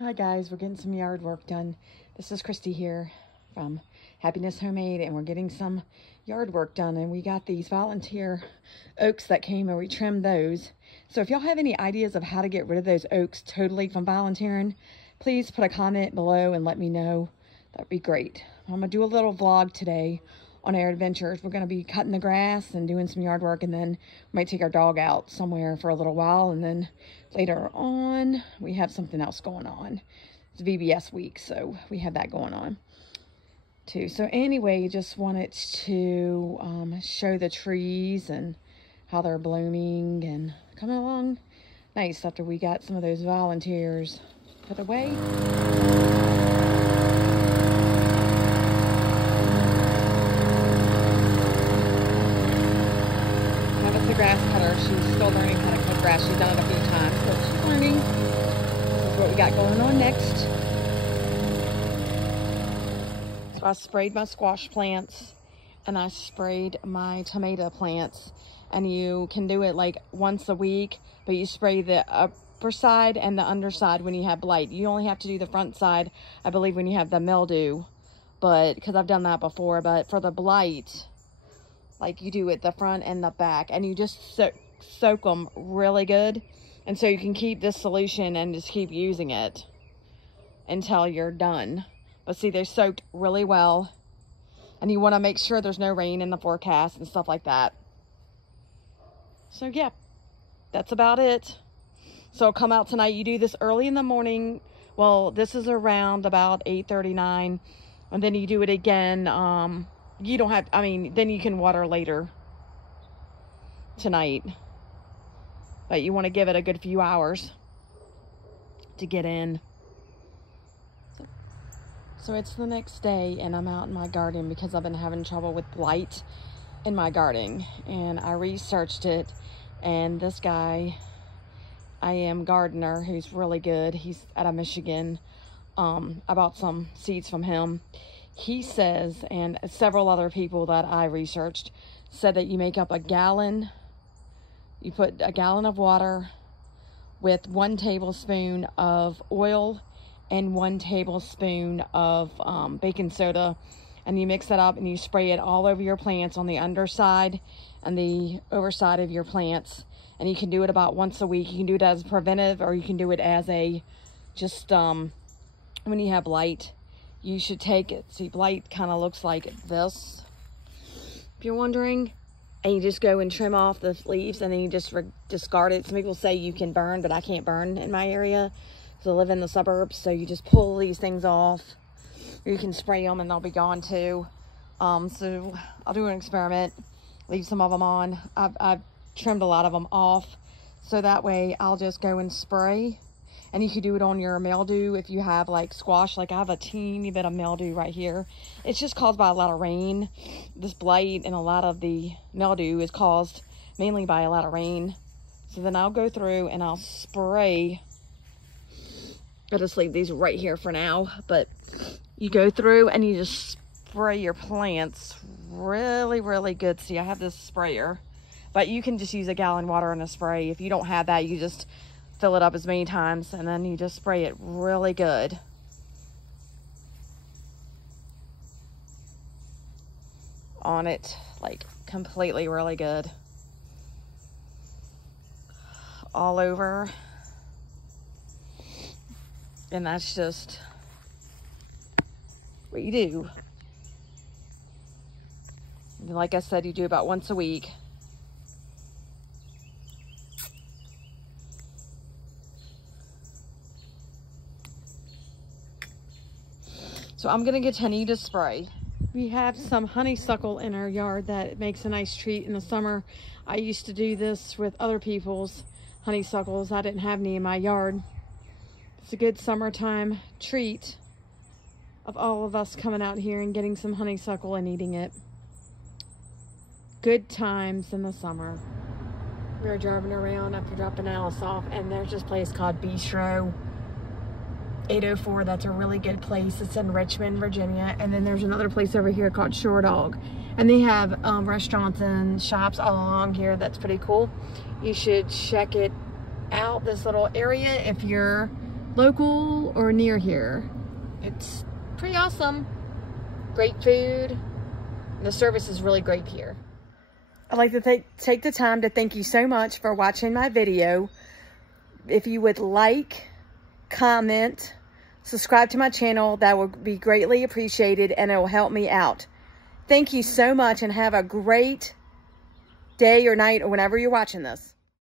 Hi guys, we're getting some yard work done. This is Christy here from Happiness Homemade, and we're getting some yard work done, and we got these volunteer oaks that came and we trimmed those. So if y'all have any ideas of how to get rid of those oaks totally from volunteering, please put a comment below and let me know. That'd be great. I'm gonna do a little vlog today on our adventures. We're gonna be cutting the grass and doing some yard work, and then we might take our dog out somewhere for a little while, and then later on we have something else going on. It's VBS week, so we have that going on too. So anyway, just wanted to show the trees and how they're blooming and coming along nice after we got some of those volunteers put away. The grass cutter. She's still learning how to cut grass. She's done it a few times, but she's learning. This is what we got going on next. So I sprayed my squash plants and I sprayed my tomato plants, and you can do it like once a week, but you spray the upper side and the underside when you have blight. You only have to do the front side, I believe, when you have the mildew, but because I've done that before. But for the blight, like, you do it the front and the back, and you just soak them really good. And so you can keep this solution and just keep using it until you're done. But see, they're soaked really well, and you want to make sure there's no rain in the forecast and stuff like that. So yeah, that's about it. So come out tonight. You do this early in the morning. Well, this is around about 8:39, and then you do it again. You don't have, then you can water later tonight, but you want to give it a good few hours to get in. So it's the next day, and I'm out in my garden because I've been having trouble with blight in my garden, and I researched it, and this guy, Migardener, who's really good, he's out of Michigan. I bought some seeds from him. He says, and several other people that I researched said, that you make up a gallon, you put a gallon of water with 1 tablespoon of oil and 1 tablespoon of baking soda, and you mix that up and you spray it all over your plants, on the underside and the overside of your plants. And you can do it about once a week. You can do it as a preventive, or you can do it as a just when you have blight. You should take it. See, blight kind of looks like this, if you're wondering. And you just go and trim off the leaves, and then you just discard it. Some people say you can burn, but I can't burn in my area because I live in the suburbs. So you just pull these things off. Or you can spray them and they'll be gone too. So I'll do an experiment. Leave some of them on. I've trimmed a lot of them off, so that way I'll just go and spray. And you could do it on your mildew if you have like squash. Like, I have a teeny bit of mildew right here. It's just caused by a lot of rain. This blight and a lot of the mildew is caused mainly by a lot of rain. So then I'll go through and I'll spray. I'll just leave these right here for now. But you go through and you just spray your plants really, really good. See, I have this sprayer. But you can just use a gallon water in a spray. If you don't have that, you just fill it up as many times, and then you just spray it really good. On it, like completely really good. All over. And that's just what you do. And like I said, you do about once a week. So I'm going to continue to spray. We have some honeysuckle in our yard that makes a nice treat in the summer. I used to do this with other people's honeysuckles. I didn't have any in my yard. It's a good summertime treat of all of us coming out here and getting some honeysuckle and eating it. Good times in the summer. We were driving around after dropping Alice off, and there's this place called Bistro 804. That's a really good place. It's in Richmond, Virginia. And then there's another place over here called Shore Dog, and they have restaurants and shops all along here. That's pretty cool. You should check it out, this little area, if you're local or near here. It's pretty awesome. Great food. The service is really great here. I'd like to take the time to thank you so much for watching my video. If you would like, comment, subscribe to my channel, that would be greatly appreciated and it will help me out. Thank you so much and have a great day or night or whenever you're watching this.